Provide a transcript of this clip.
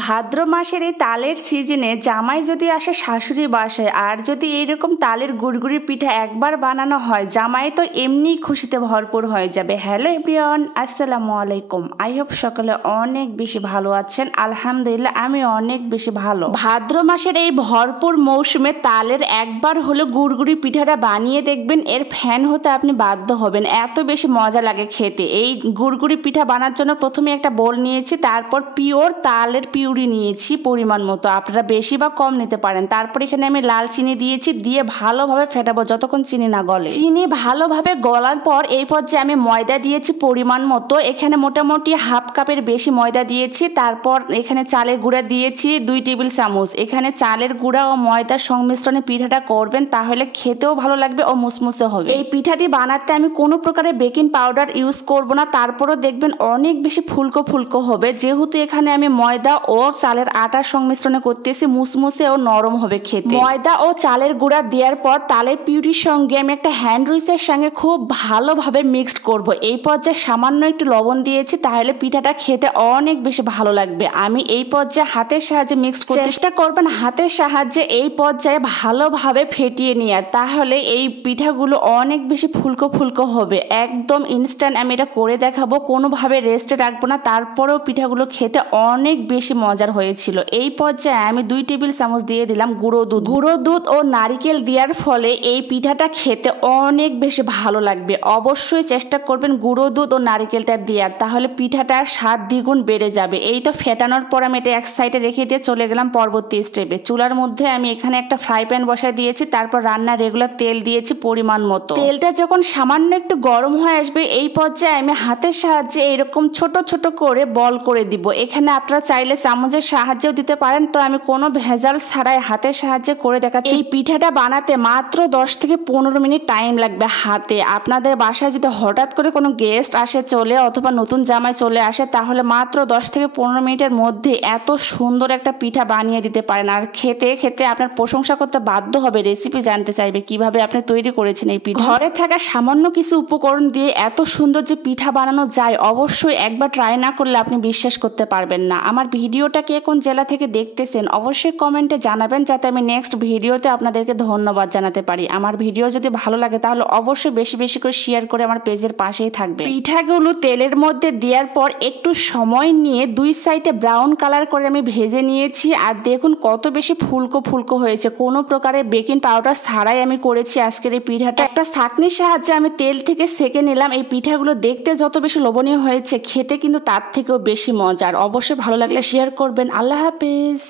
ভাদ্র মাসের এই তালের সিজনে জামাই যদি আসে শাশুড়ি বাসায় আর যদি এইরকম তালের গুড়গুড়ি পিঠা একবার বানানো হয়, জামাই তো এমনিই খুশিতে ভরপুর হয়ে যাবে। হ্যালো এভরিওয়ান, আসসালামু আলাইকুম। আই হোপ সকলে অনেক বেশি ভালো আছেন। আলহামদুলিল্লাহ আমি অনেক বেশি ভালো। ভাদ্র মাসের এই ভরপুর মৌসুমে তালের একবার হলো গুড়গুড়ি পিঠাটা বানিয়ে দেখবেন, এর ফ্যান হতে আপনি বাধ্য হবেন, এত বেশি মজা লাগে খেতে। এই গুড়গুড়ি পিঠা বানার জন্য প্রথমে একটা বোল নিয়েছি, তারপর পিওর তালের পিউরি নিয়েছি পরিমাণ মতো, আপনারা বেশি বা কম নিতে পারেন। তারপর এখানে আমি লাল চিনি দিয়েছি, দিয়ে ভালোভাবে ফেটাবো যতক্ষণ চিনি না গলে। চিনি ভালোভাবে গলার পর এই পর্যায়ে আমি ময়দা দিয়েছি পরিমাণ মতো, এখানে মোটামুটি হাফ কাপের বেশি ময়দা দিয়েছি। তারপর এখানে চালের গুঁড়া দিয়েছি 2 টেবিল চামচ। এখানে চালের গুঁড়া ও ময়দার সংমিশ্রণে পিঠাটা করবেন, তাহলে খেতেও ভালো লাগবে ও মুসমুসে হবে। এই পিঠাটি বানাতে আমি কোনো প্রকারের বেকিং পাউডার ইউজ করব না, তারপরও দেখবেন অনেক বেশি ফুলকো ফুলকো হবে, যেহেতু এখানে আমি ময়দা ও চালের আটার সংমিশ্রণে করতেছি, মুসমুসে ও নরম হবে খেতে। ময়দা ও চালের গুঁড়া দেওয়ার পর তালের পিউরির সঙ্গে আমি একটা হ্যান্ড উইচের সঙ্গে খুব ভালোভাবে মিক্সড করব। এই পর্যায়ে সামান্য একটু লবণ দিয়েছি, তাহলে পিঠাটা খেতে অনেক বেশি ভালো লাগবে। আমি এই পর্যায়ে হাতের সাহায্যে মিক্সড করতে চেষ্টা করবেন, হাতের সাহায্যে এই পর্যায়ে ভালোভাবে ফেটিয়ে নিয়ে, তাহলে এই পিঠাগুলো অনেক বেশি ফুলকো ফুলকো হবে। একদম ইনস্ট্যান্ট আমি এটা করে দেখাবো, কোনোভাবে রেস্টে রাখবো না। তারপরেও পিঠাগুলো খেতে অনেক বেশি মজার হয়েছিল। এই পর্যায়ে আমি 2 টেবিল চামচ দিয়ে দিলাম গুঁড়ো দুধ। গুঁড়ো দুধ ও নারিকেল দেওয়ার ফলে এই পিঠাটা খেতে অনেক বেশি ভালো লাগবে। অবশ্যই চেষ্টা করবেন গুঁড়ো দুধ ও নারিকেলটা দেওয়ার, তাহলে পিঠাটার স্বাদ দ্বিগুণ বেড়ে যাবে। এই তো ফেটানোর পর আমি এটা এক সাইডে রেখে দিয়ে চলে গেলাম পরবর্তী স্টেপে। চুলার মধ্যে আমি এখানে একটা ফ্রাই প্যান বসায় দিয়েছি, তারপর রান্নার রেগুলার তেল দিয়েছি পরিমাণ মতো। তেলটা যখন সামান্য একটু গরম হয়ে আসবে, এই পর্যায়ে আমি হাতের সাহায্যে এরকম ছোট ছোট করে বল করে দিব। এখানে আপনারা চাইলে চামচের সাহায্যেও দিতে পারেন, তো আমি কোনো ভেজাল ছাড়াই হাতের সাহায্যে করে দেখাচ্ছি। এই পিঠাটা বানাতে মাত্র 10 থেকে 15 মিনিট টাইম লাগবে হাতে। আপনাদের বাসায় যদি হঠাৎ করে কোনো গেস্ট আসে চলে, অথবা নতুন জামাই চলে আসে, তাহলে মাত্র 10 থেকে 15 মিনিটের মধ্যে এত সুন্দর একটা পিঠা বানিয়ে দিতে পারেন। আর খেতে খেতে আপনার প্রশংসা করতে বাধ্য হবে, রেসিপি জানতে চাইবে কিভাবে আপনি তৈরি করেছেন এই পিঠা। ঘরে থাকা সামান্য কিছু উপকরণ দিয়ে এত সুন্দর যে পিঠা বানানো যায়, অবশ্যই একবার ট্রাই না করলে আপনি বিশ্বাস করতে পারবেন না। আমার ভিডিওটাকে কোন জেলা থেকে দেখতেছেন অবশ্যই কমেন্টে জানাবেন, যাতে আমি নেক্সট ভিডিওতে আপনাদেরকে ধন্যবাদ জানাতে পারি। আমার ভিডিও যদি ভালো লাগে তাহলে অবশ্যই বেশি বেশি করে শেয়ার করে আমার পেজের পাশেই থাকবে। পিঠাগুলো তেলের মধ্যে দেওয়ার পর একটু সময় নিয়ে 2 সাইডে ব্রাউন কালার করে আমি ভেজে নিয়েছি। আর দেখুন কত বেশি ফুলকো ফুলকো হয়েছে, কোনো প্রকারের বেকিং পাউডার ছাড়াই আমি করেছি আজকের এই পিঠাটা। একটা ছাঁকনির সাহায্যে আমি তেল থেকে সেকে নিলাম। এই পিঠাগুলো দেখতে যত বেশি লোভনীয় হয়েছে, খেতে কিন্তু তার থেকেও বেশি মজার। অবশ্যই ভালো লাগলে শেয়ার করবেন। আল্লাহ হাফেজ।